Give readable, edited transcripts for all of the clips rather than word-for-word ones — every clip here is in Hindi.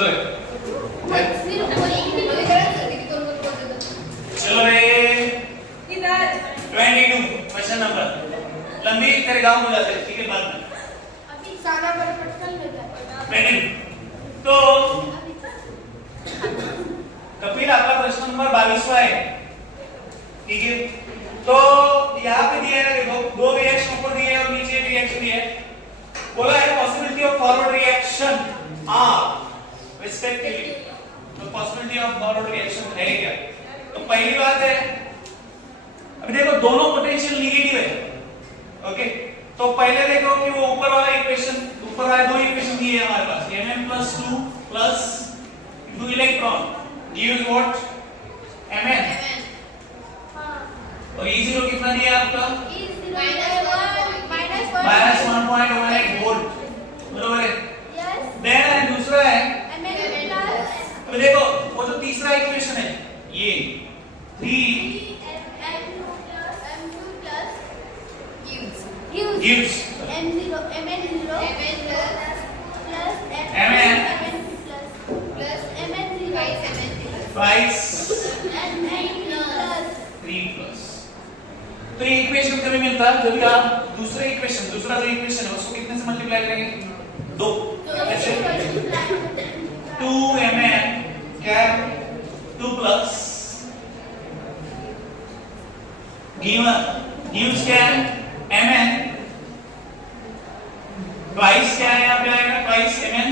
चलो रे 22 क्वेश्चन नंबर लंबी तेरे गांव में जाते ठीक है बाद में अभी सारा पर पटकन में जाता तो कपिल आपका प्रश्न नंबर 22वां है ठीक है। तो यहाँ पे दिया है देखो दो रिएक्शन ऊपर दिए और नीचे एक रिएक्शन दिया है। बोला है possibility of forward reaction are respectively. तो पॉसिबिलिटी ऑफ फॉरवर्ड रिएक्शन है क्या? तो पहली बात है अभी देखो दोनों पोटेंशियल नेगेटिव है ओके। तो पहले देखो कि वो ऊपर वाला इक्वेशन ऊपर वाले दो इक्वेशन दिए हैं हमारे पास Mn+2 plus 2 electron gives what Mn और E0 कितना दिया आपका -1.18 वोल्ट बरोबर है। देन दूसरा है तो देखो वो जो तीसरा इक्वेशन है ये 3 gives M0 Mn twice 3 plus। तो ये इक्वेशन कभी मिलता है जब आप दूसरा जो इक्वेशन है उसको कितने से मल्टीप्लाई करेंगे 2 कैसे 2Mn कैप 2 प्लस gives क्या है Mn ट्वाइस क्या है यहाँ पे आएगा ट्वाइस Mn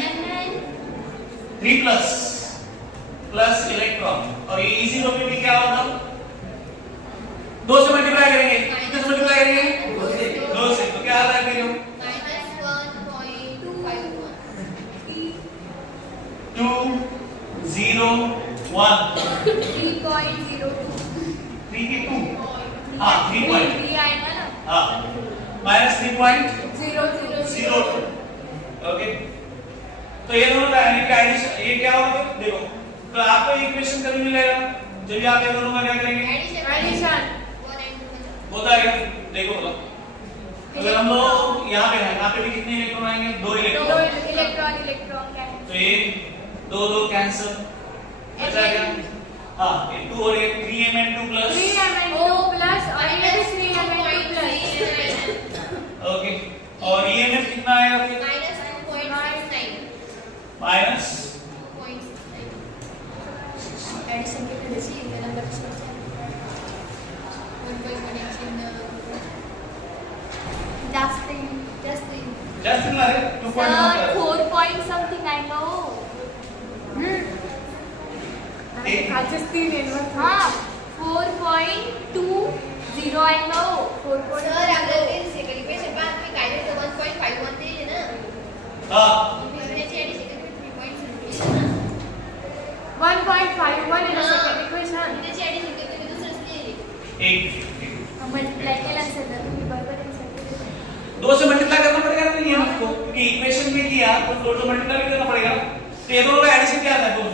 3 प्लस इलेक्ट्रॉन और ये E0 पे भी क्या होगा 2 से मल्टीप्लाई करेंगे कितने से मल्टीप्लाई करेंगे 2 से तो क्या आता है फिर 3 की 2 हाँ 3 पॉइंट हाँ -3.02 ओके। तो ये दोनों का एडिशन ये क्या होगा देखो तो आपको इक्वेशन कभी मिलेगा जब आप ये दोनों का क्या करेंगे एडिशन होता है देखो अगर हम लोग यहाँ पे हैं यहाँ पे भी कितने इलेक्ट्रॉन आएंगे 2 इलेक्ट्रॉन तो ये 2 कैंसिल बचा क्या हाँ ये 2 और ये 3Mn2 प्लस और ये 3Mn2 ओके और EMF कितना आएगा फिर माइनस एडिशन के लिए चाहिए नंबर जस्ट इन लारे 2 point 4 point something I know. just 3 inverse. हाँ 4.20 I know. 4. सर आपल्याला ते सेकंड इक्वेशन बाद मी काय देतो 1.51 दिले ना हां त्याची addition 3.7 1.51 in the second equation. त्याची ऍडिशन करते ते दुसरंच दिले एक मल्टीप्लाई केला असेल तर तुम्ही बरोबर आहे 2 से मल्टीप्लाई करना पड़ेगा ना EMF को क्योंकि इक्वेशन में किया तो 2 से मल्टीप्लाई भी करना पड़ेगा। तो ये दोनों का एडिशन क्या आता है दोनों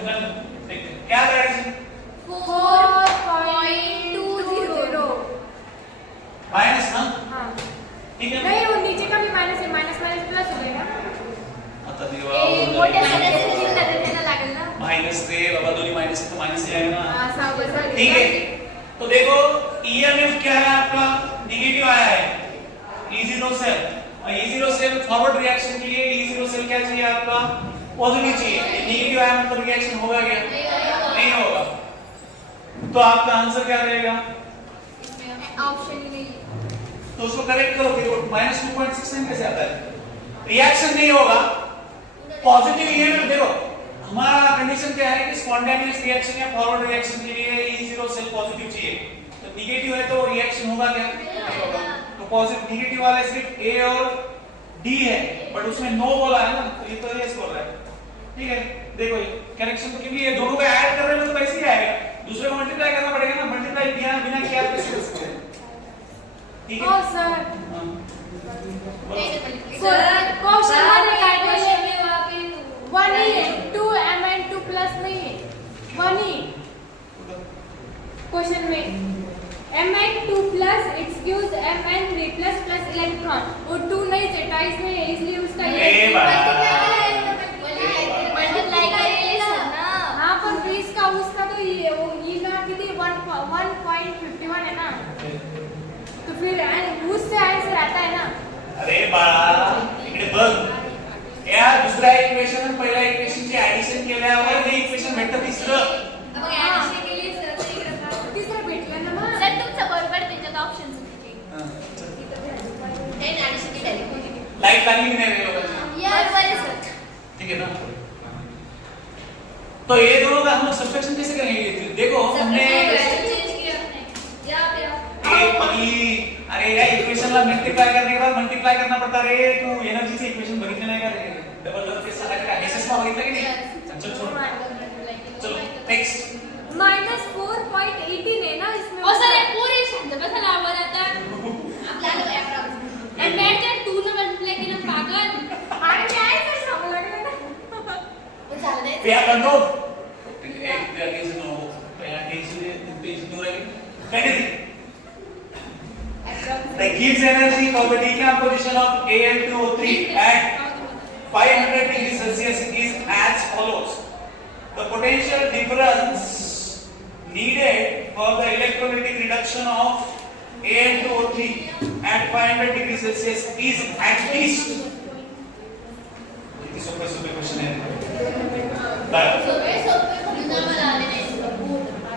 क्या आता है एडिशन 4.20 माइनस ना हाँ ठीक है नहीं वो नीचे का भी माइनस है माइनस प्लस हो जाएगा आता दिवा मोठ्या संख्येचे चिन्ह देण्याला लागेल ना माइनस रे बाबा दोनों माइनस है तो माइनस ही आएगा ना हाँ बराबर ठीक है। तो देखो EMF क्या है आपका नेगेटिव आया है E0 सेल और E0 सेल फॉरवर्ड रिएक्शन के लिए E0 सेल क्या चाहिए आपका पॉजिटिव चाहिए। नेगेटिव आया मतलब रिएक्शन होगा क्या नहीं होगा। तो आपका आंसर क्या रहेगा ऑप्शन ही नहीं तो उसको करेक्ट करो फिर -2.69 कैसे आता है रिएक्शन नहीं होगा पॉजिटिव EMF देखो हमारा कंडीशन क्या है कि स्पॉन्टेनियस रिएक्शन या फॉरवर्ड रिएक्शन के लिए E0 सेल पॉजिटिव चाहिए। तो नेगेटिव है तो रिएक्शन होगा क्या नहीं होगा। तो पॉजिटिव नेगेटिव वाला सिर्फ A और D है बट उसमें नो बोला है ना तो ये तो यस बोल रहा है ठीक है। देखो ये करेक्शन तो क्योंकि ये दोनों का ऐड कर रहे हैं तो वैसे ही आएगा दूसरे को मल्टीप्लाई करना पड़ेगा ना मल्टीप्लाई बिना किया कैसे कर सकते हैं ठीक है। ओ सर सर क्वेश्चन वन है क्वेश्चन में वहां पे 1 ही है 2Mn2 प्लस नहीं है 1 ही क्वेश्चन में Mn2 plus it's gives Mn3 plus electron और 2 नहीं से 2 नहीं है इसलिए उसका ये मल्टीप्लाई करेंगे आता है ना. अरे बाळा इकडे बघ, या दुसऱ्या इक्वेशन आणि पहिल्या इक्वेशनची ऍडिशन केल्यावर हे इक्वेशन भेटतं तिसरं. मग ऍडिशन केली सर तर इकडे काय? तिसरं भेटलं ना मग. सर तुमचं बरोबर त्याच्यात ऑप्शन्स होते. हे ऍडिशन केली. लाईट लागली की नाही रे लोकांची? बरोबर आहे सर. ठीक है ना. तो ये दोनों का हम लोग सब्ट्रैक्शन कैसे करेंगे? देखो हमने चेंज किया या ये पगली, अरे या इक्वेशनला मल्टीप्लाय करने के बाद मल्टीप्लाय करना पड़ता रे. तू एनर्जीचे इक्वेशन बघितलं नाही का रे? डबल डबल केस आला का? एसएस मा बघितलं की नाही? चल चलो नेक्स्ट. -4.18 है ना इसमें. और सर ये पूरी शब्द बस लावर आता है. आपल्याला अप्रॉक्स आणि त्याच्यात 2 ने मल्टिप्लाय केलं पागल. आणि काय सर सांगू लागले ना. झालं नाही. पे आर कंट्रोल. एक पेज नो पेज दो रही. कैसे that gives energy for the decomposition of Al2O3 at 500 degrees Celsius is as follows. The potential difference needed for the electrolytic reduction of Al2O3 at 500 degrees Celsius is at least. This is a question है.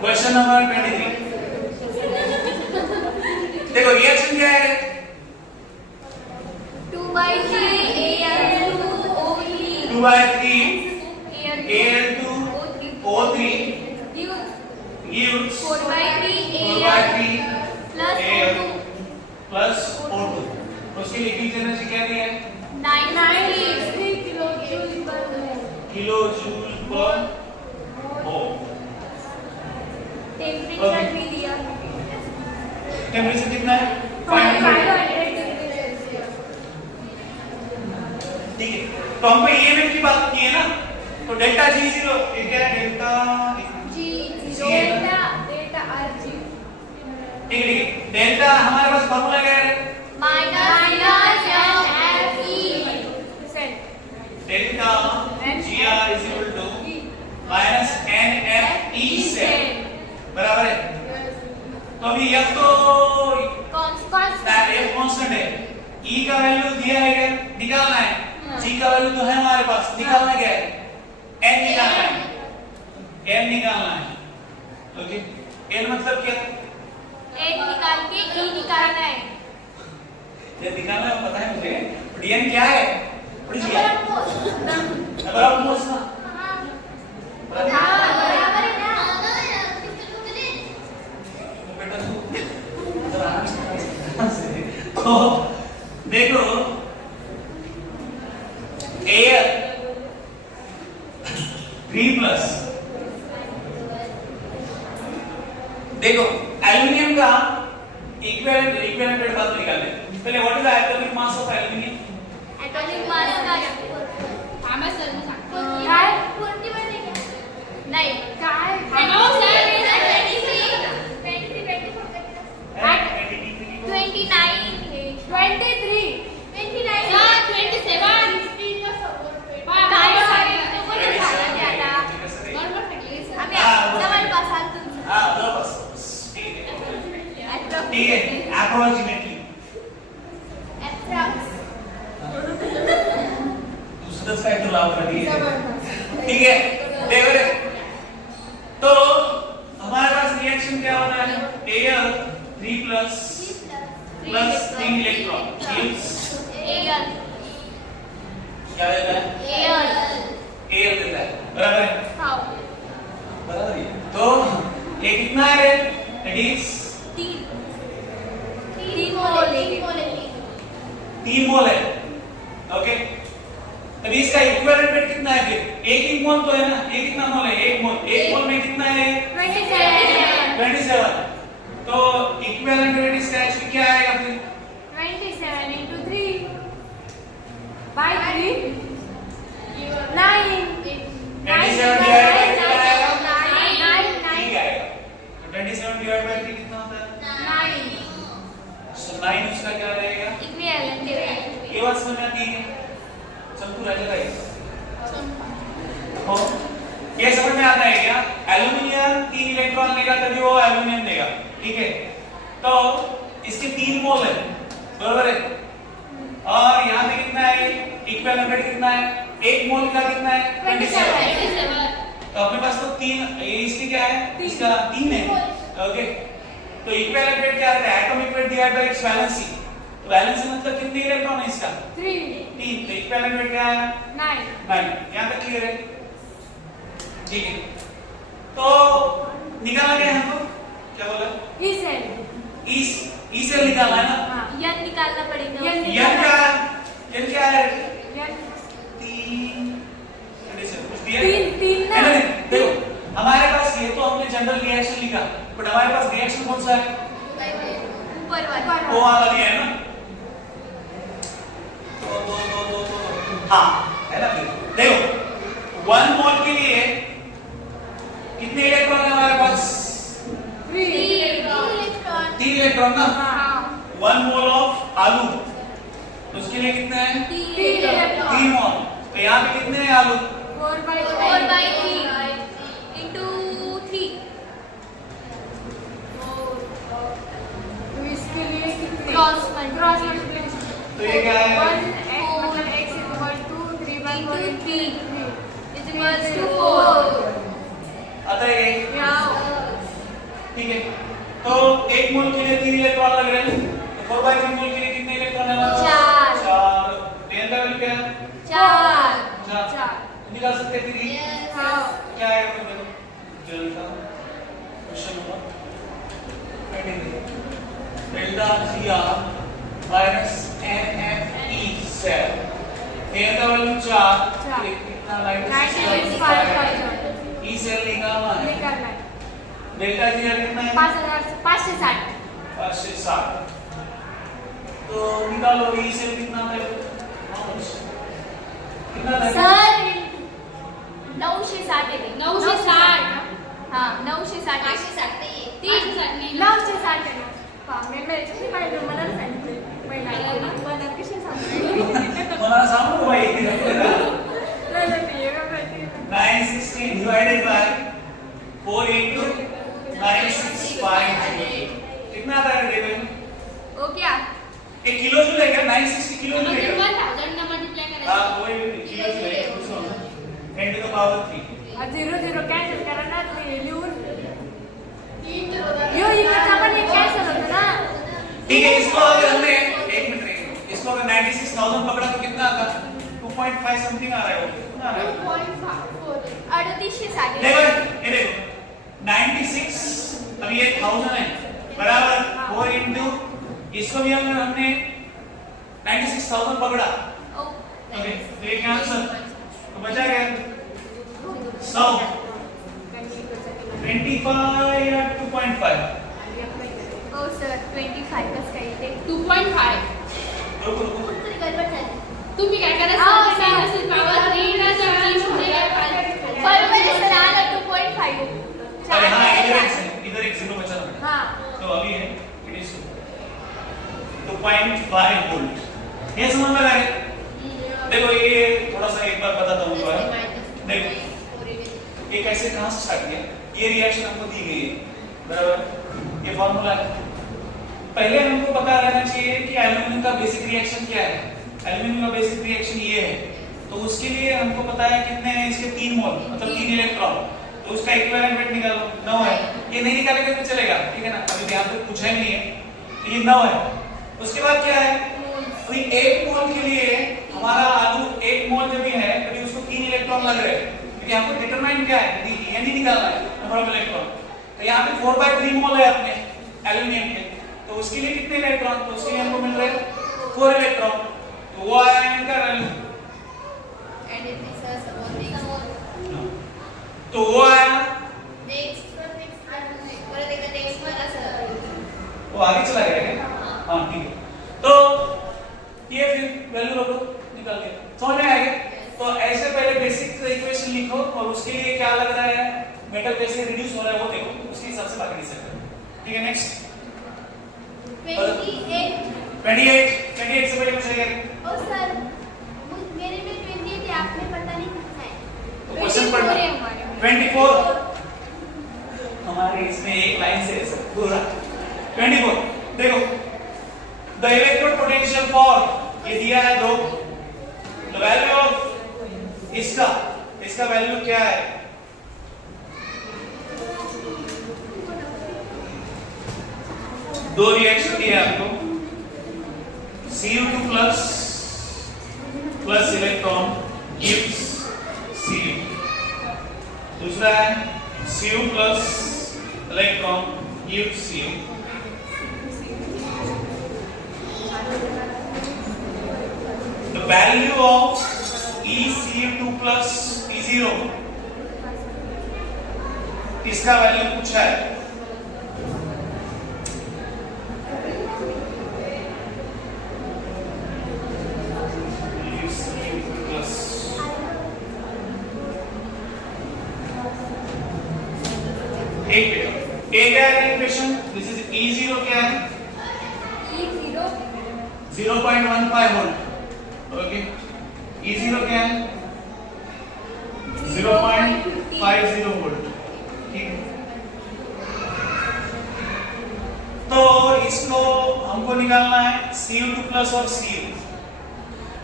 Question number 23. देखो रिएक्शन क्या है? 2/3 Al2O3 2/3 Al2O3 gives 4/3 Al plus O2. तो उसकी लिक्विड एनर्जी क्या दी है? 9 किलो जूल पर मोल. टेम्परेचर भी दिया. टेम्परेचर कितना है? 500 ठीक है. तो हमको ईएमएफ की बात की है ना, तो डेल्टा G0 ये क्या है? Delta delta RG. ठीक है. डेल्टा हमारे पास फॉर्मूला क्या है? Delta GR is equal to minus NFE बराबर है. तो अभी F तो F कांस्टेंट है. E का वैल्यू दिया है क्या? निकालना है. G का वैल्यू तो है हमारे पास, निकालना क्या है? N निकालना है. N निकालना है. ओके. N मतलब क्या? निकाल के E निकालना है. ये निकालना है पता है मुझे. Dn क्या है? पढ़ लिया. नंबर ऑफ मोल्स ना. बराबर है ना. बेटा तू जरा आराम से. तो देखो एयर 3+ देखो एल्युमिनियम का इक्विवेलेंट बात निकालें. पहले what is the atomic mass of aluminium? Atomic mass का आम्ही सर सांगतो. काय 41 है क्या? नहीं काय नो सर ठीक है. अप्रॉक्सीमेटली दूसरा साइड तो लाभ कर दिए. ठीक है. देखो रे. तो हमारे पास रिएक्शन क्या होना है? Al 3+ plus 3 इलेक्ट्रॉन gives क्या देता है? Al देता है. बराबर है? बराबर है. तो ये कितना है? इट इज 3 मोल है. ओके. अब इसका इक्विवेलेंट वेट कितना है फिर? 1 मोल तो है ना. ये कितना मोल है? 1 मोल. 1 मोल में कितना है? 27. तो इक्विवेलेंट वेट इसका एक्चुअली क्या आएगा फिर? 27 into 3 by 3 9 27 डिवाइड बाय 3 आएगा. 9 ठीक आएगा. तो 27 डिवाइड बाय 3 कितना होता है? 9 सो 9 उसका क्या रहेगा? ये बात समझ में आती है? चंपू राजा भाई हो ये समझ में आता है क्या? एल्युमिनियम 3 इलेक्ट्रॉन लेगा तभी वो एल्युमिनियम देगा. ठीक है. तो इसके 3 मोल है. बराबर है. और यहाँ पे कितना है इक्विवेलेंट रेट कितना है, एक मोल का कितना है 27। तो अपने पास तो तीन, इसकी क्या है, इसका 3 है। ओके, तो इक्विवेलेंट रेट क्या रहता है, atomic weight divide by it's valency. तो वैलेंसी मतलब कितने इलेक्ट्रॉन है इसका 3। तो इक्विवेलेंट रेट क्या है 9। यहाँ तक क्लियर है, ठीक है। तो निकाला गया हमको, क्या बोला, ई से निकालना है ना, यन निकालना पड़ेगा। यन क्या है 3 ना। देखो हमारे पास ये तो हमने जनरल रिएक्शन लिखा, बट हमारे पास रिएक्शन कौन सा है, ऊपर वाला। वो वाला लिया है ना। हाँ है ना, देखो 1 मोल के लिए कितने इलेक्ट्रॉन है हमारे पास, 3 इलेक्ट्रॉन ना। 1 मोल ऑफ आलू, तो उसके लिए कितने हैं 3 मोल। तो यहाँ पे कितने हैं आलू 4/3 into 3। Cross multiplication. तो ये क्या है 3 is equals to 4। आता है ये, ठीक है। तो 1 मोल के लिए 3 इलेक्ट्रॉन लग रहे हैं, तो 4/3 मोल के लिए कितने इलेक्ट्रॉन है हमारे पास 4। रेन का वैल्यू क्या है 4 निकाल सकते हैं 3। क्या है delta, question number delta GR minus NFE cell. रेन का वैल्यू 4, कितना लाइट ई सेल निकालना है। डेल्टा GR कितना है 560। 560। तो निकालो ई सेल कितना है, कितना है सर 960 है। 960। हाँ 960 है। 960 आहे. पहा, मी याच्याशी पाहिलं, मला सांगितलं मला कशी सांगितलं मला सांगू भाई 960 960 divided by 4 into 9653 कितना आता है टेबल, ओ क्या 1 किलो जूल है क्या, 960 किलो जूल है क्या, 1000 ना मल्टीप्लाई करायचं। हां वही किलो जूल है, पूछो 10 to the power 3। 0 कॅन्सल करा ना, ते लिहून यो इकडचा पण एक कॅन्सल होतं ना। ठीक है, इसको अगर हमने 1 मिनट रहिए, इसको अगर 96000 पकड़ा तो कितना आता, 2.5 समथिंग आ रहा है, वो कितना आ रहा है 3860। देखो ये देखो 96 अभी 1000 है बराबर 4 into इसको भी अगर हमने 96000 पकड़ा, ओके तो ये क्या आंसर, तो बचा क्या 100 25 या 2.5, ओ सर 25 कसं काय ते 2.5। रुको रुको कुठतरी गडबड झाली। तुम्ही काय करा, हा, सर सर. असेल पावर 3 ना 4 बरोबर आहे सर, आलं 2.5। अरे हाँ इधर एक जीरो बचा है, हां तो अभी है इट इज 2.5 वोल्ट। ये समझ में आ रहा है, देखो ये थोड़ा सा एक बार बताता हूँ देखो ये कैसे कहां से स्टार्ट किया, ये रिएक्शन हमको दी गई है बराबर, ये फार्मूला है। पहले हमको पता रहना चाहिए कि एल्युमिनियम का बेसिक रिएक्शन क्या है, एल्युमिनियम का बेसिक रिएक्शन ये है, तो उसके लिए हमको पता है कितने हैं इसके 3 मोल मतलब 3 इलेक्ट्रॉन, तो उसका इक्विवेलेंट वेट निकालो 9 है। ये नहीं निकालेंगे तो चलेगा, ठीक है ना, अभी यहाँ पे पूछा ही नहीं है, तो ये 9 है। उसके बाद क्या है, तो 1 मोल के लिए हमारा आलू 1 मोल जब भी है तभी उसको 3 इलेक्ट्रॉन लग रहे हैं, क्योंकि हमको डिटरमाइन क्या है, ये नहीं निकालना है नंबर ऑफ इलेक्ट्रॉन। तो यहाँ पे 4/3 मोल है अपने एल्युमिनियम के, तो उसके लिए कितने इलेक्ट्रॉन, तो उसके लिए हमको मिल रहे हैं 4 इलेक्ट्रॉन, तो वो आया इनका वैल्यू, तो वो आया, वो आगे चला गया क्या, हाँ ठीक है। तो ये फिर वैल्यू रखो निकाल के, समझ में आएगा। तो ऐसे पहले बेसिक इक्वेशन लिखो और उसके लिए क्या लग रहा है, मेटल कैसे रिड्यूस हो रहा है वो देखो, उसके हिसाब से बाकी डिसाइड करो, ठीक है। नेक्स्ट 28 से पहले पूछा गया ओ सर मेरे में 28 है, आप में पता नहीं कितना है। तो क्वेश्चन पढ़ना 24 हमारे इसमें एक लाइन से पूरा 24 देखो, द इलेक्ट्रोड पोटेंशियल फॉर ये दिया है 2, तो वैल्यू ऑफ इसका वैल्यू क्या है? दो रिएक्शन दिए आपको, Cu2 plus electron gives Cu, दूसरा है Cu plus electron gives Cu। The value of ECU2 plus E0 इसका वैल्यू पूछा है। एक मिनट, ए क्या है इक्वेशन? दिस इज E0 क्या है? E0 0.15 volt. ओके, E0 क्या है? 0.50 वोल्ट। ठीक है, तो इसको हमको निकालना है Cu2 प्लस और Cu।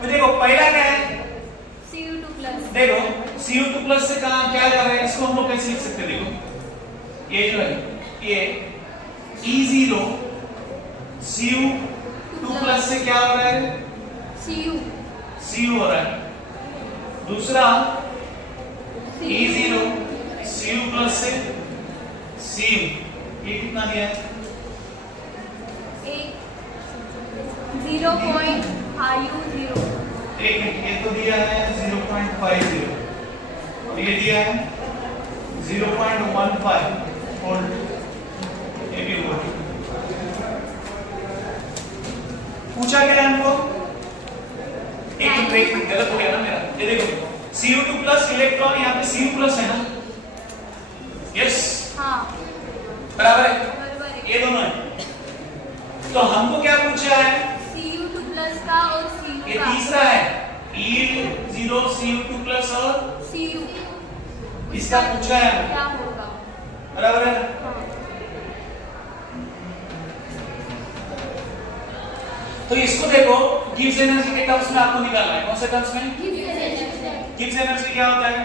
तो देखो पहला क्या है? Cu2 plus. देखो Cu2 प्लस से कहां क्या कर रहे हैं, इसको हम लोग कैसे लिख सकते हैं? देखो ये जो है ये E0 Cu2 प्लस से क्या हो रहा है? Cu हो रहा है। दूसरा E0 Cu प्लस से Cu, ये कितना दिया है? 0.50। एक मिनट, ये तो दिया है 0.50 और ये दिया है 0.15 वोल्ट, ये भी वोल्ट। पूछा क्या है हमको? एक मिनट गलत हो गया ना मेरा, ये देखो Cu2 प्लस इलेक्ट्रॉन यहाँ पे Cu प्लस है ना? यस, हाँ बराबर है, बराबर है। ये दोनों है। तो हमको क्या पूछा है? Cu2 प्लस का और Cu ये का। तीसरा है E0 Cu2 प्लस और Cu इसका पूछा है, क्या होगा? बराबर है। हाँ। तो इसको देखो गिव्स एनर्जी के टर्म्स में आपको निकालना है। कौन से टर्म्स में? गिव्स एनर्जी क्या होता है?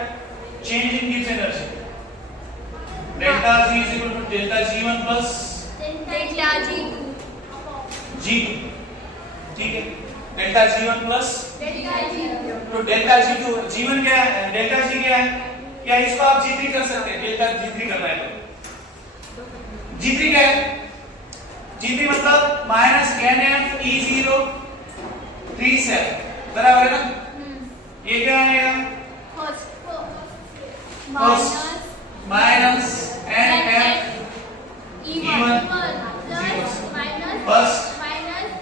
चेंज इन गिव्स energy. Delta G is equal to delta G1 plus delta G2। G2, ठीक है, delta G1 plus delta G2। तो डेल्टा G2, G1 क्या है, डेल्टा G क्या है? या इसको आप G3 कर सकते हैं, डेल्टा G3 करना है तो G3 क्या है? G3 मतलब माइनस NF E0 3 से, बराबर है ना? ये क्या आएगा? First minus NF E1 first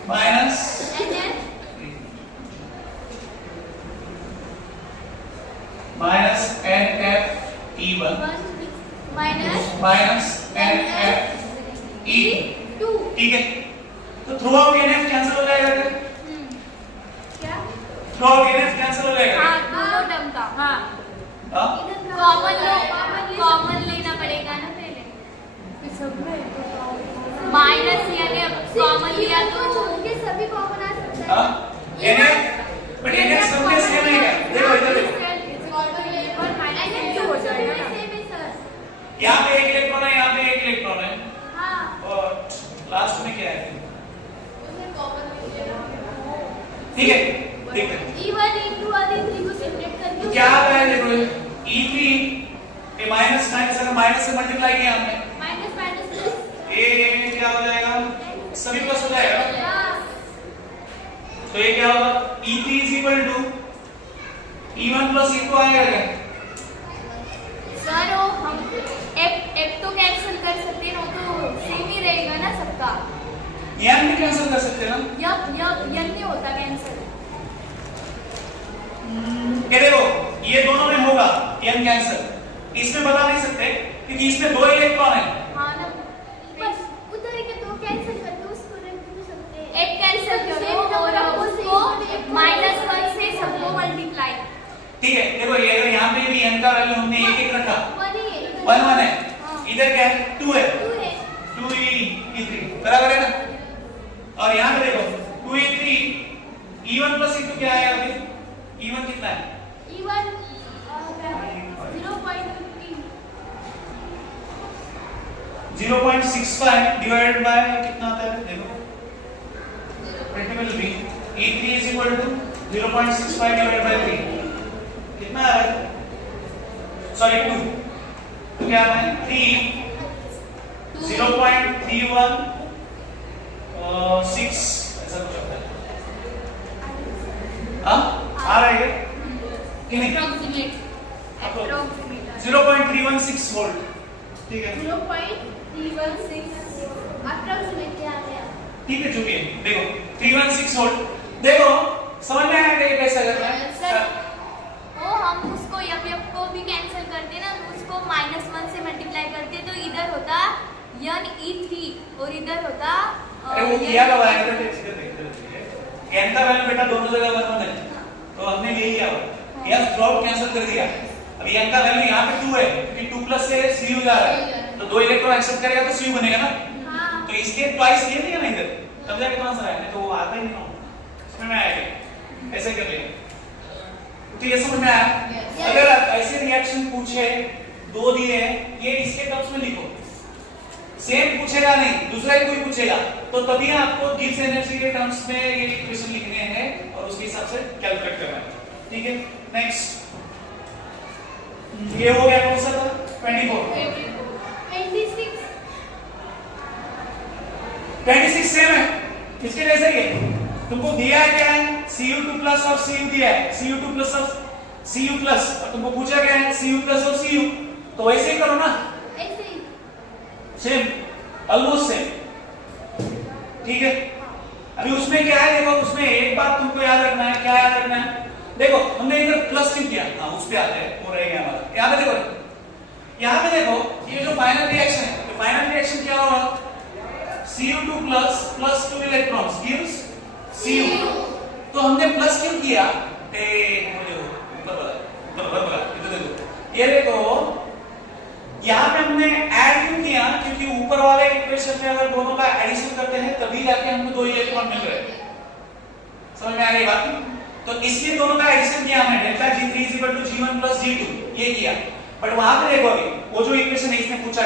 minus minus NF E1 minus NF E2, ठीक है। तो थ्रू आउट NF कैंसिल हो जाएगा क्या? थ्रू आउट NF कैंसिल हो जाएगा? हाँ, दोनों टर्म का। हाँ, हाँ? कॉमन लेना पड़ेगा ना पहले। माइनस यानी कॉमन लिया तो सभी कॉमन आ सकता है। हाँ? NF, बट NF सबके सेम है क्या? देखो इधर देखो, हो जाएगा ना। यहाँ पे एक इलेक्ट्रॉन है, यहाँ पे एक इलेक्ट्रॉन है, हाँ, और लास्ट में क्या है? ठीक है, ठीक है। E1 E2 और E3 को सेपरेट करके क्या है देखो E3 ये माइनस माइनस अगर माइनस से मल्टीप्लाई किया हमने, माइनस माइनस ये क्या हो जाएगा? सभी प्लस हो जाएगा। प्लस। तो ये क्या होगा? E3 is equal to E1 plus E2 आएगा क्या? सर वो हम एक तो कैंसिल कर सकते हैं, वो तो सेम ही रहेगा ना सबका। M भी कैंसिल कर सकते हैं ना? यप नहीं होता कैंसिल। ये देखो ये दोनों में होगा M कैंसिल, इसमें बता नहीं सकते क्योंकि इसमें दो इलेक्ट्रॉन है। हाँ ना, बस उधर के दो कैंसिल करके उसको रख भी सकते हैं। एक कैंसिल करो और उसको -1 से सबको मल्टीप्लाई। ठीक है, देखो ये अगर यहाँ पे भी M का वैल्यू हमने एक एक रखा, 1 1 है, हाँ। इधर क्या है? 2 है, 2 है। 2E3 बराबर है ना? और यहाँ पे देखो 2E3 E1 प्लस E2 क्या है अभी? E1 कितना है? E1 0.15 0.65 डिवाइडेड बाय कितना आता है देखो, practical B. E3 is equal to 0.65 divided by 3 कितना है? सॉरी 2, तो क्या है 3 0.316 ऐसा कुछ होता है। हाँ आ रहा है क्या कि नहीं? Approximate. 0.316 वोल्ट, ठीक है 0.316 अप्रॉक्सीमेट आ गया। ठीक है, जो भी है देखो 316 वोल्ट। देखो समझ में आया कि कैसे करना है? सर वो हम उसको यप को भी कैंसिल करते ना, उसको -1 से मल्टीप्लाई करते तो इधर होता E3 और इधर होता अरे वो किया कब आया था? n का वैल्यू बेटा दोनों जगह बराबर है, तो हमने ले लिया वो s ड्रॉप कैंसिल कर दिया। अभी n का वैल्यू यहाँ पे 2 है क्योंकि 2 प्लस से Cu जा रहा है, तो 2 इलेक्ट्रॉन एक्सेप्ट करेगा तो Cu बनेगा ना, हाँ तो इसलिए ट्वाइस ले लिया ना इधर, तब जाके तो आंसर आया, नहीं तो वो आता ही नहीं ना। समझ में आया क्या? ऐसे कर लिया तो ये समझ में आया? अगर ऐसे रिएक्शन पूछे, दो दिए हैं, ये इसके टर्म्स में लिखो, सेम पूछेगा नहीं, दूसरा ही कोई पूछेगा तो तभी आपको गिब्स एनर्जी के टर्म्स में ये इक्वेशन लिखने हैं और उसके हिसाब से कैलकुलेट करना है, ठीक है। नेक्स्ट ये हो गया कौन सा था? 24 26 सेम है, इसके जैसे ही है। तुमको दिया है क्या है? Cu2 प्लस और Cu दिया है, Cu2 प्लस और Cu प्लस, और तुमको पूछा क्या है? Cu प्लस और Cu, तो वैसे ही करो ना, ऐसे ही सेम, ऑलमोस्ट सेम, ठीक है। अभी उसमें क्या है देखो, उसमें एक बात तुमको याद रखना है, क्या याद रखना है? देखो हमने इधर प्लस क्यों किया, हाँ उस पे आते हैं, वो रहेगा हमारा। यहाँ पे देखो, यहाँ पे देखो ये जो फाइनल रिएक्शन है, तो फाइनल रिएक्शन क्या होगा? Cu2 plus 2 electrons gives Cu, तो हमने प्लस क्यों किया? ये देखो यहाँ पे हमने ऐड क्यों किया? क्योंकि ऊपर वाले इक्वेशन में अगर दोनों का एडिशन करते हैं तभी जाके हमको 2 इलेक्ट्रॉन मिल रहे हैं। समझ में आ रही बात? तो इसलिए दोनों का एडिशन किया हमने, delta G3 G1 plus G2 ये किया। बट वहां पे देखो अभी वो जो इक्वेशन है इसने पूछा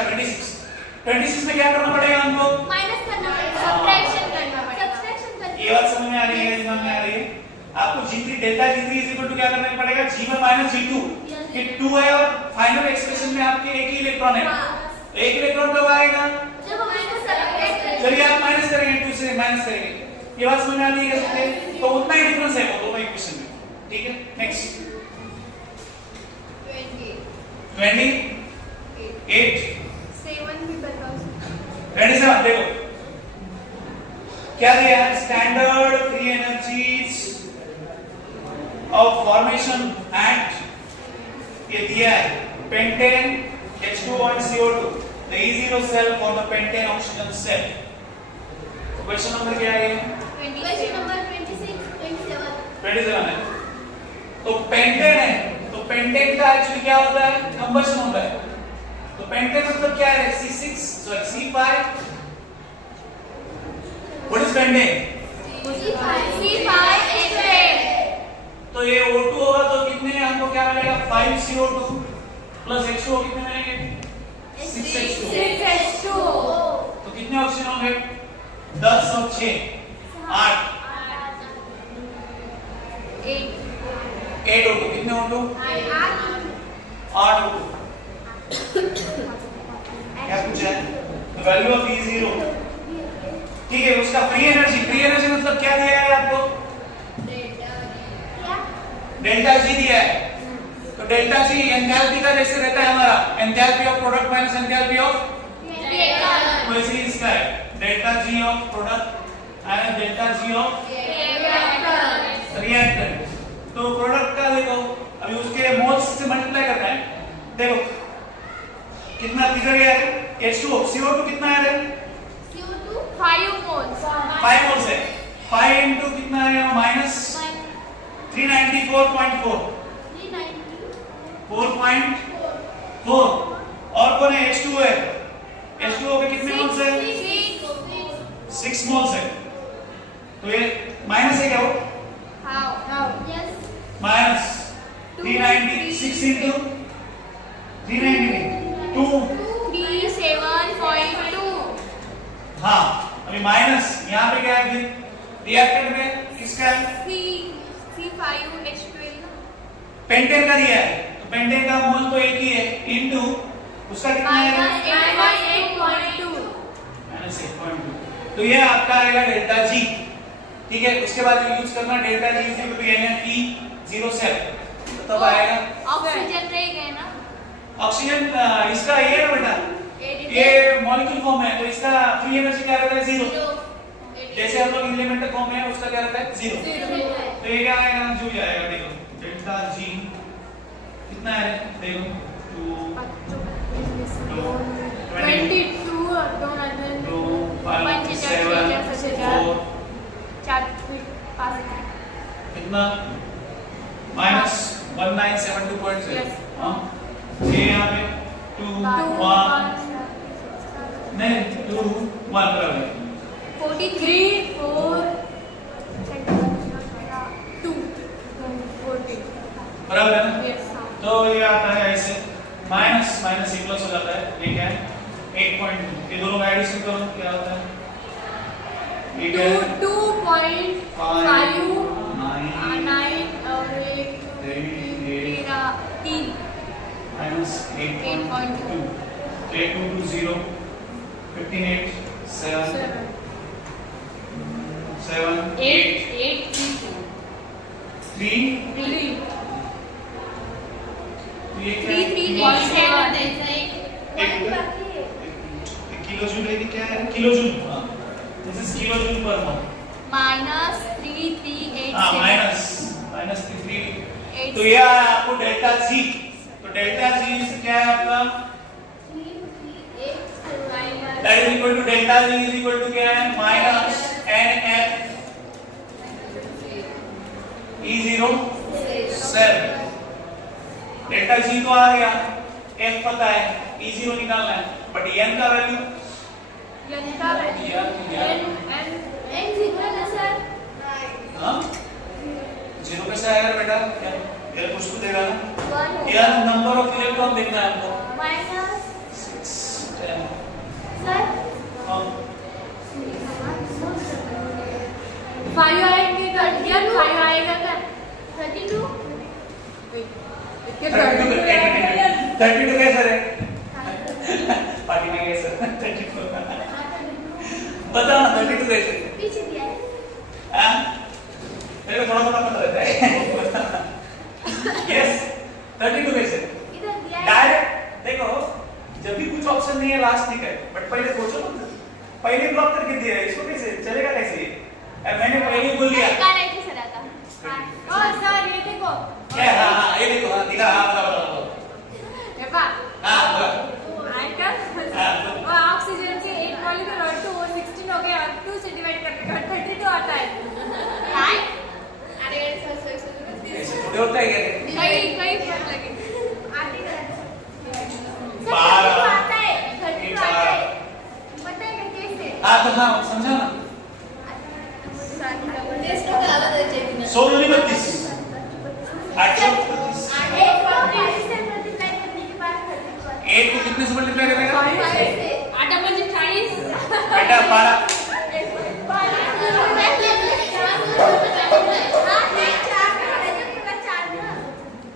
26 में क्या करना पड़ेगा हमको? माइनस करना पड़ेगा, सब्ट्रैक्शन करना पड़ेगा। ये बात समझ में आ रही है? दिमाग में आ रही है? आपको डेल्टा G3 क्या करना पड़ेगा? G1 माइनस G2, कि 2 है और फाइनल एक्सप्रेशन में आपके एक ही इलेक्ट्रॉन है, तो एक इलेक्ट्रॉन कब आएगा? जब हम इसको सब्ट्रैक्ट करेंगे, चलिए आप माइनस करेंगे, 2 से माइनस करेंगे, ये बात समझ में आ रही है? सबसे तो उतना ही डिफरेंस है वो दोनों इक्वेशन में, ठीक है। नेक्स्ट 28 7 भी बताओ। 27 देखो क्या दिया है? Standard free energies of formation at, ये दिया है pentane H2 and CO2, the E0 cell for the pentane oxygen cell। Question number क्या है? क्वेश्चन नंबर 27 है। तो पेंटेन है, तो पेंटेन का एक्चुअली क्या होता है? कंबशन होता है। तो पेंटेन मतलब क्या है? C5। What is pentane? C5H8। तो ये O2 होगा तो कितने हमको क्या मिलेगा? 5CO2 प्लस H2O कितने मिलेंगे? 6H2। तो कितने ऑक्सीजन होंगे? 10 और 6 8 8 O2 कितने O2? 8 O2। क्या पूछा है? वैल्यू ऑफ E0, ठीक है। उसका फ्री एनर्जी मतलब क्या दिया है आपको? डेल्टा G दिया है, तो डेल्टा G एंथैल्पी का जैसे रहता है हमारा, enthalpy of product minus enthalpy of reactant, वैसे ही इसका है delta G of product and delta G of reactant. तो प्रोडक्ट का देखो अभी उसके मोल्स से मल्टीप्लाई करना है, देखो कितना किधर गया है? H2O, CO2 कितना है? CO2 5 मोल्स 5 मोल्स है, 5 into कितना है? माइनस 394.4 4.4। और कौन है? H2O है, H2O के कितने मोल्स है? 6 मोल्स है। तो ये माइनस है क्या? वो How? Yes. Minus 396 into 390 2 37.2. हाँ अभी माइनस यहाँ पे क्या है फिर रिएक्टेंट में किसका है C5H12. पेंटेन का दिया है तो पेंटेन का मोल तो एक ही है इनटू उसका कितना है -8.2. माइनस 8.2 तो ये आपका आएगा डेल्टा जी ठीक है उसके बाद यूज करना delta G is equal to NF07 तो तब आएगा ऑक्सीजन रहेगा ना. ऑक्सीजन इसका ये है बेटा ये मॉलिक्यूल फॉर्म है तो इसका फ्री एनर्जी क्या रहता है 0 जैसे हम लोग एलिमेंटल फॉर्म में है उसका क्या रहता है 0 तो ये क्या आएगा जो भी आएगा देखो डेल्टा जी कितना है देखो 2 माइनस 1972.7 Yes. हाँ ये यहाँ पे 2 1 नहीं 2 1 बराबर 43. 2. बराबर है ना Yes. तो ये आता है ऐसे माइनस माइनस ये प्लस हो जाता है ये क्या है 8.2 ये दोनों का एडिशन करो क्या होता है ये क्या है 2.5 9 और एक 3. minus 8.2 820 15 8 7 7 8 3 ये क्या है? किलो जूल है कि क्या है किलो जूल हाँ दिस इज किलो जूल पर मोल -3387. हाँ माइनस 3 तो ये आया आपको डेल्टा जी तो डेल्टा जी से क्या है आपका that is equal to delta G is equal to क्या है minus NF E07 delta G तो आ गया F पता है E0 निकालना है बट N का वैल्यू हाँ जीरो कैसे आएगा बेटा क्या ये कुछ तो देगा ना यार नंबर ऑफ इलेक्ट्रॉन देखना है हमको 6 10 हाँ 5 आएंगे तो 5 आएगा क्या 32. 32 कैसे है पार्टी में कैसे 32 बताओ ना 32 कैसे पीछे दिया है. हाँ मेरे को थोड़ा थोड़ा पता रहता है यस 32 कैसे इधर दिया है. डायरेक्ट देखो जब भी कुछ ऑप्शन नहीं है लास्ट ठीक है बट पहले सोचो मत पहले ब्लॉक करके दिया है इसको कैसे चलेगा कैसे मैंने पहले ही बोल दिया इसका नहीं किस तरह का. और सर ये देखो क्या हाँ ये देखो हाँ दिखा हाँ बताओ ये पा हाँ बोला आएगा हाँ वो ऑक्सीजन के एक मॉलिक्यूल और 2 वो 16 हो गया और 2 से डिवाइड करके 32 आता है हाय. ऐसे थोड़े होता है क्या कई फर्क लगे. बारह, आता है 32 आता है. पता है कैसे. हाँ तो हाँ समझा ना 100 दूनी 32 832 8 को कितने से मल्टीप्लाई करेगा आटा म्हणजे 40 बेटा 12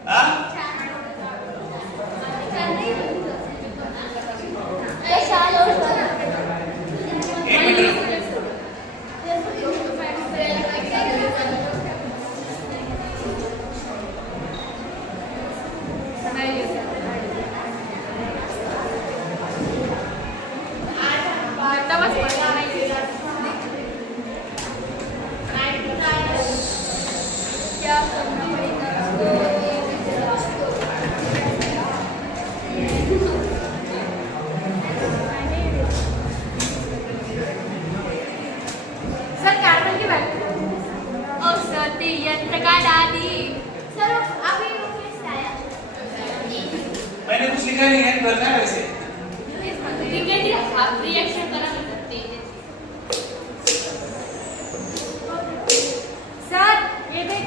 हाँ एक मिनट क्या करना सर कार्बन की बात और सती यंत्र का दादी. सर अभी वो कैसे आया. मैंने कुछ लिखा नहीं है करना है वैसे ठीक है आप रिएक्शन करा सकते हैं. सर ये देखो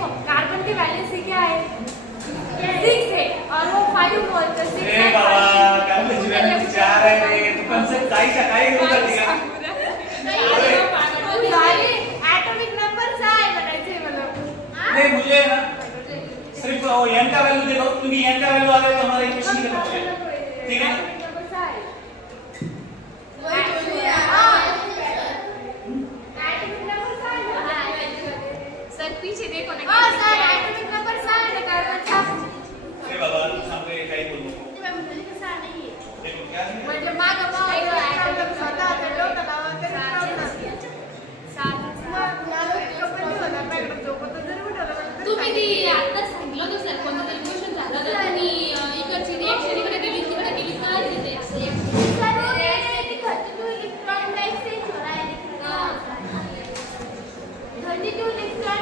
बोलतो ए बाबा काय म्हणजे विचार आहे रे तू कन्सेप्ट जायच्या काय घेऊन जाते का ॲटॉमिक नंबर काय म्हणायचंय मला नहीं मुझे ना सिर्फ n का वैल्यू दे दो क्योंकि n का वैल्यू आ गया तो हमारा इक्वेशन निकल जाएगा ठीक है सर पीछे देखो ना सर ॲटॉमिक नंबर काय आहे अरे बाबा सांगते काही बोल नको देखो क्या है म्हणजे मागं तुम्ही ती आता सांगितलं होतं सर कोणतं तरी क्वेश्चन झालं तर तुम्ही इकडची रिएक्शन इकडे गेली तिकडे गेली काय तिथे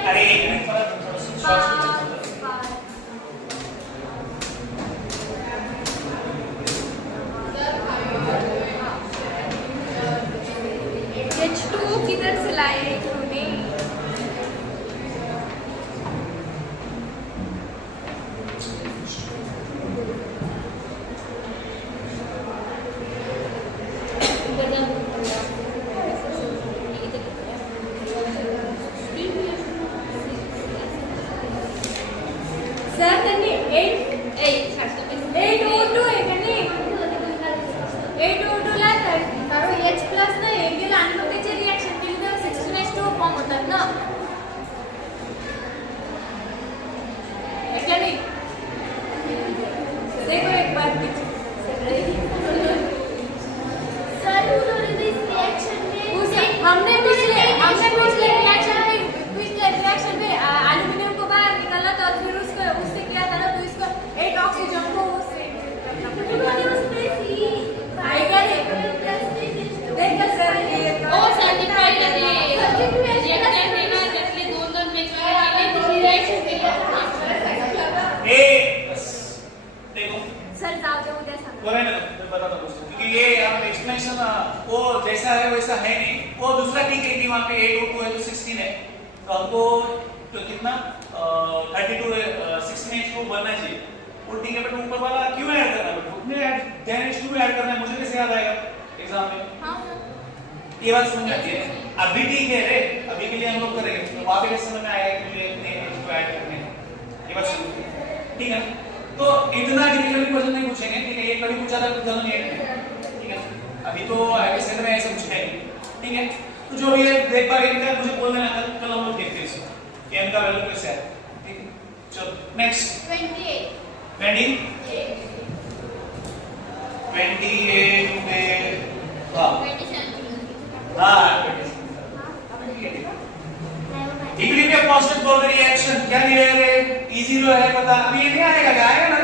अरे एक मिनट थोड़ा शॉर्ट H2 किधर से लाए इन्होंने सर त्यांनी 8O2 आहे का नाही 8O2 ला तर H प्लस ना हे गेलं आणि मग त्याची रिएक्शन केली तर 16H2 फॉर्म होतात ना क्या नहीं देखो एक बार हमने पिछले रिएक्शन में एल्यूमिनियम को बाहर निकाला था और फिर उसको उससे किया था ना तो इसको 8 ऑक्सीजन को उससे आएगा नहीं देखा सर ये ओ सर डिफाइन आहे रिएक्शन देना त्यातले दोन मिक्स केले तिची रिएक्शन केली ए बस देखो सर जाऊ दे उद्या सांग बोले ना मैं बताता हूँ क्योंकि ये आप एक्सप्लेनेशन वो जैसा है वैसा है नहीं वो दूसरा ठीक है कि वहाँ पे 8O2 है तो 16 है तो हमको तो कितना 32 16H2 बनना चाहिए वो ठीक है बट ऊपर वाला क्यों ऐड करना है उसमें then H2 ऐड करना है मुझे कैसे याद आएगा एग्जाम में ये बात समझ आती है अभी ठीक है रे अभी के लिए हम लोग करेंगे तो वहाँ पे कैसे समझ में आएगा कि मुझे इतने H2 ऐड करने हैं ये बात समझ ठीक है तो इतना डिफिकल्ट क्वेश्चन नहीं पूछेंगे ठीक है ये कभी पूछा था 2008 में ठीक है अभी तो सेट में ऐसे पूछना ही ठीक है तो जो भी है देख पा रहे हैं मुझे बोल देना कल हम लोग देखते हैं इसको n का वैल्यू कैसे है ठीक है चलो नेक्स्ट 28 पे हां equilibrium constant for the reaction क्या दिया है रे E0 है पता अभी ये नहीं आएगा क्या आएगा ना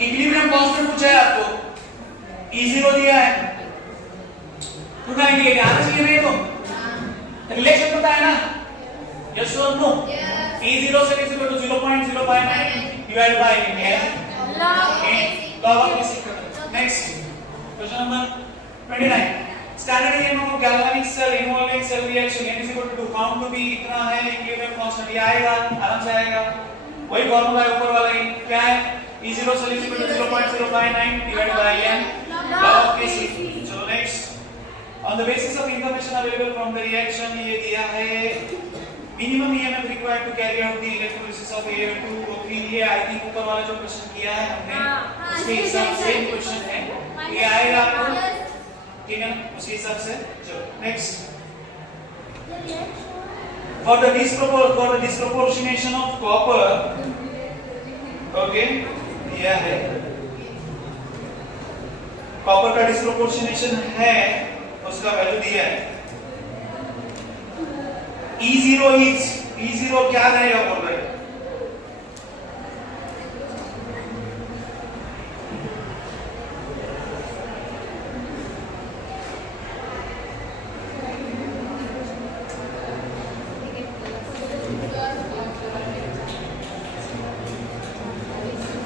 इक्विलिब्रियम कांस्टेंट पूछा है आपको E0 दिया है पूरा नहीं दिया आना चाहिए मेरे को रिलेशन पता है ना यस और नो E0 से is equal to 0.059 divided by n log of next question number 29 standard नियम को galvanic cell involving cell reaction n is equal to found to be इतना है इक्विलिब्रियम कांस्टेंट ये आएगा आराम से आएगा वही फार्मूला है ऊपर वाला ही क्या है E0 cell is equal to 0.059 divided by n log of kc चलो next on the basis of information available from the reaction ये दिया है minimum EMF required to carry out the electrolysis of AL2 O3 ये आई थिंक ऊपर वाला जो क्वेश्चन किया है हमने उसके हिसाब से क्वेश्चन है ये आएगा आपको ठीक है उसी हिसाब से चलो next for the disproportionation of copper okay दिया है कॉपर का डिस्प्रोपोर्शनेशन है उसका वैल्यू दिया है E0 क्या रहेगा बोल रहे हैं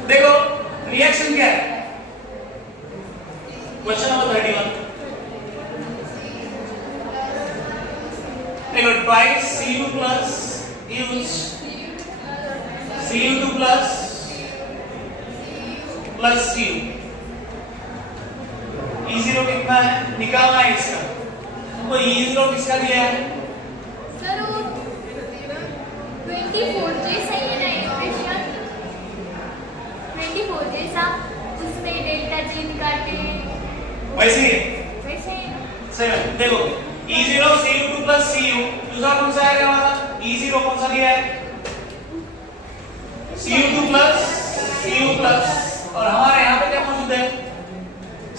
देखो रिएक्शन क्या है क्वेश्चन नंबर 31 देखो twice Cu plus use Cu2 plus plus C E0 कितना है निकालना है इसका। तो E0 किसका दिया है? सर वो 24 जैसा ही है ना इक्वेशन 24 जैसा उसमें डेल्टा जी निकालते हैं वैसे ही वैसे ही ना। 7 देखो E0 CU2 प्लस CU दूसरा कौन सा आएगा हमारा E0 कौन सा दिया है CU2 प्लस CU प्लस और हमारे यहाँ पे क्या मौजूद है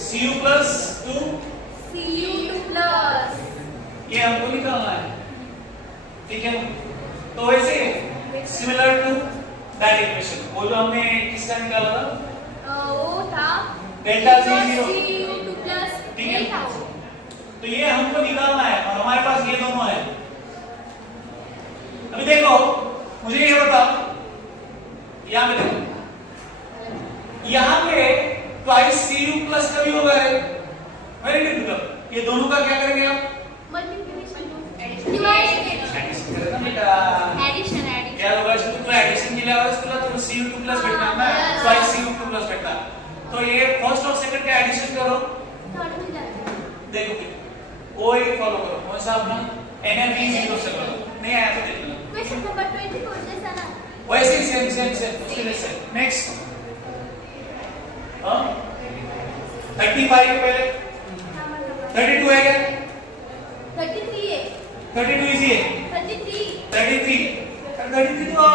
CU प्लस 2 CU2 प्लस ये हमको निकालना है ठीक है। तो वैसे सिमिलर टू दैट इक्वेशन वो जो हमने किसका निकाला था वो था डेल्टा C0 CU2 प्लस ठीक है। ये था वो। तो ये हमको निकालना है और हमारे पास ये दोनों है। अभी देखो मुझे ये बताओ यहाँ पे देखो यहाँ पे ट्वाइस CU प्लस का भी होगा है वेरी डिफिकल्ट। ये दोनों का क्या करेंगे आप मल्टीप्लिकेशन एडिशन करेंगे ना बेटा एडिशन क्या होगा इसको तुला एडिशन के लिए आवाज तुला तो CU2 प्लस भेजना है ना ट्वाइस CU2 प्लस भेजना। तो ये फर्स्ट और सेकंड का एडिशन करो देखो वो ही फॉलो करो कौन सा अपना NF0 से करो नहीं आया तो देख लो क्वेश्चन नंबर 24 जैसा ना वैसे ही सेम उसके लिए सेम। नेक्स्ट 35 के पहले 32 है क्या 33 है 32 इजी है 33 33 तो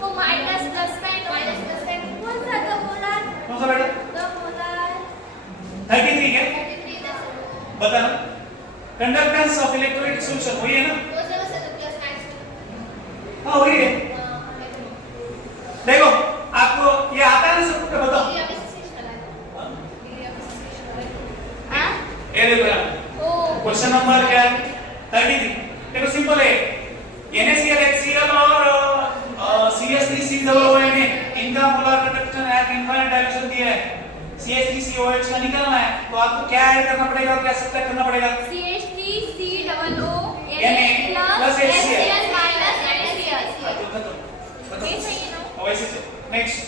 वो माइनस 10 का है माइनस 10 का कौन सा तो बोला कौन सा बेटा तो बोला 33 क्या बताना कंडक्टेंस ऑफ इलेक्ट्रोलाइट सॉल्यूशन वही है ना हाँ वही है। देखो आपको ये आता है ना सब कुछ बताओ हां ये देखो यार ओ क्वेश्चन नंबर क्या है 33 देखो सिंपल है NaCl HCl और CH3COOH इनका molar conduction eight infinite dilution दिया है CH3COH का निकालना है तो आपको क्या ऐड करना पड़ेगा और क्या सब्ट्रैक्ट करना पड़ेगा CH3COONA plus HCl minus NaCl ये सही है ना वैसे नेक्स्ट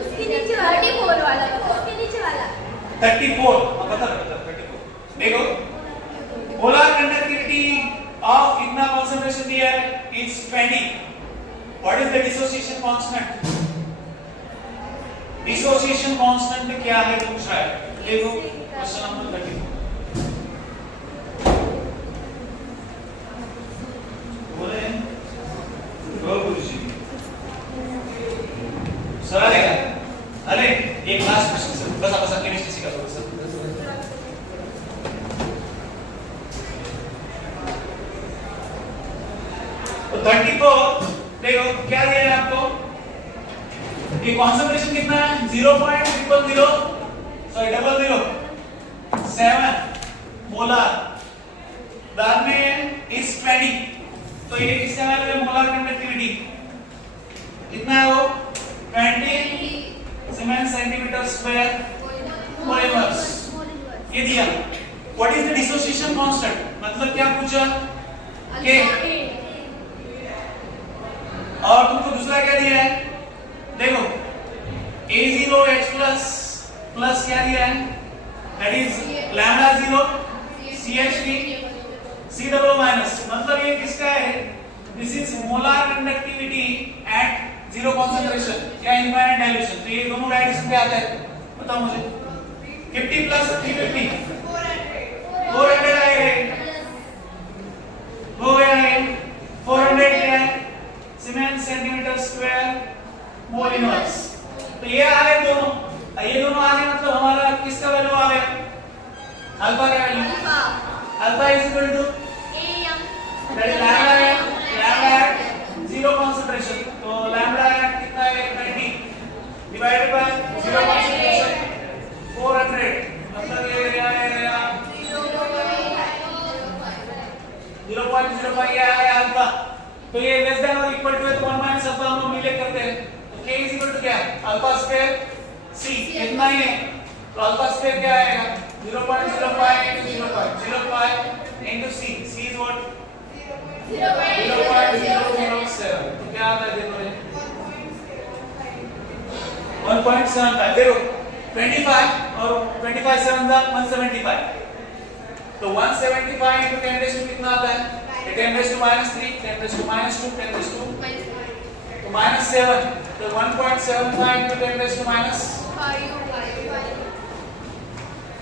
उसके नीचे वाला 34 वाला उसके नीचे वाला 34 बता 34 देखो मोलर कंडक्टिविटी ऑफ इतना कंसंट्रेशन दिया है is 20 what is the dissociation constant dissociation constant क्या है पूछ रहा है देखो क्वेश्चन नंबर 34 बोले गुरुजी सर आएगा अरे एक लास्ट क्वेश्चन सर बस केमिस्ट्री सीखा दो सर तो 34 देखो क्या दिया है आपको ये कंसंट्रेशन कितना है 0.000 7 मोलर बाद में इस 20 तो ये किसका वैल्यू है मोलर कंडक्टिविटी कितना है वो 20 siemens centimetre square mole inverse ये दिया। What is the dissociation constant मतलब क्या पूछा के और तुमको दूसरा क्या दिया है देखो A0H प्लस क्या दिया है that is lambda 0 CH3 C double minus मतलब ये किसका है this is molar conductivity eight zero concentration या इनफाइनाइट डाइल्यूशन। तो ये दोनों एडिशन पे आता है बताओ मुझे 50 प्लस 350 400 आएगा हो गया है 400 क्या है siemens centimetre square mole inverse. तो ये आ गए दोनों ये दोनों आ गए मतलब हमारा किसका वैल्यू आ गया अल्फा का value alpha is equal to that is lambda at zero concentration. तो लैम्डा एट कितना है 20 डिवाइडेड बाय जीरो कंसंट्रेशन 400 मतलब ये आएगा 0.05 ये आया अल्फा। तो ये लेस देन और इक्वल टू है तो 1 माइनस अल्फा हम लोग मिले करते हैं तो k इज इक्वल टू क्या अल्फा स्क्वायर c इतना ही है तो अल्फा स्क्वायर क्या आएगा 0.05 into c c is what 0.007 तो क्या आता है देखो ये 1 1.75 देखो 25 और 25 7 जा 175 तो 175 into 10 raised to कितना आता है 10 raised to -3 10 raised to -2 10 raised to तो -7 तो 1.75 into 10 raised to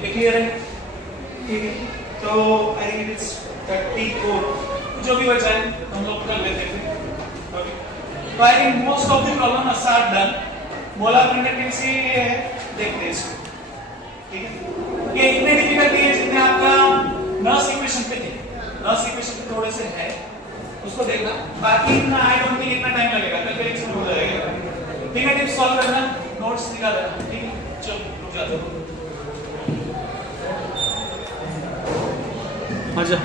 लिखिए रे ठीक है तो आई थिंक इट्स 34 जो भी बचा है हम लोग कर लेते हैं ओके तो I think most of the problem are done molar conductance है देखते हैं इसको ठीक है ये इतने डिफिकल्टी है जितने आपका नर्स इक्वेशन पे थे नर्स इक्वेशन पे थोड़े से है उसको देखना बाकी इतना आई डोंट थिंक इतना टाइम लगेगा कैलकुलेशन हो जाएगा ठीक है टिप्स सॉल्व करना नोट्स निकाल देना ठीक है चलो रुक जाओ मजा